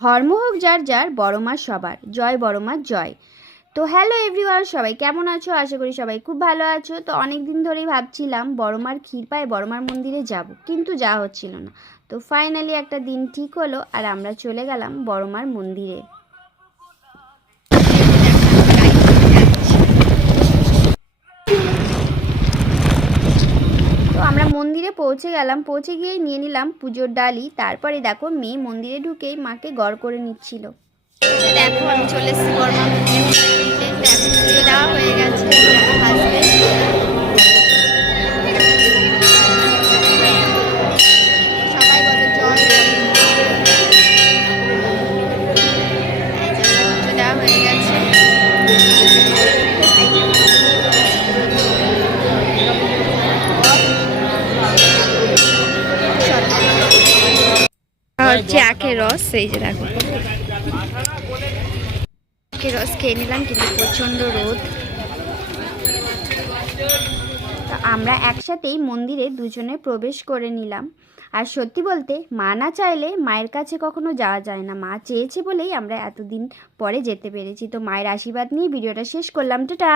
ধর্ম হোক যার যার, বড় মা সবার, জয় বড় মা জয়। তো হ্যালো এভরিওয়ান, সবাই কেমন আছো? আশা করি সবাই খুব ভালো আছো। তো অনেক দিন ধরেই ভাবছিলাম বড় মার ক্ষীর পায়ে বড় মার মন্দিরে যাব, কিন্তু যাওয়া হচ্ছিল না। তো ফাইনালি একটা দিন ঠিক হলো আর আমরা চলে গেলাম বড় মার মন্দিরে। তো আমরা মন্দিরে পৌঁছে গেলাম, পৌঁছে গিয়ে নিয়ে নিলাম পুজোর ডালি। তারপরে দেখো মেয়ে মন্দিরে ঢুকেই মাকে গড় করে নিচ্ছিল। দেখো আমি চলে এসেছি বর্মা মন্দিরে, দেখো পুজো দেওয়া হয়ে গেছে। সবাই বলে জয়, পুজো দেওয়া হয়ে গেছে। হচ্ছে আখের রস, এই যে দেখো আখের রস খেয়ে নিলাম, কিন্তু প্রচন্ড রোদ। তো আমরা একসাথেই মন্দিরে দুজনে প্রবেশ করে নিলাম। আর সত্যি বলতে মা না চাইলে মায়ের কাছে কখনো যাওয়া যায় না, মা চেয়েছে বলেই আমরা এতদিন পরে যেতে পেরেছি। তো মায়ের আশীর্বাদ নিয়ে ভিডিওটা শেষ করলাম, টাটা।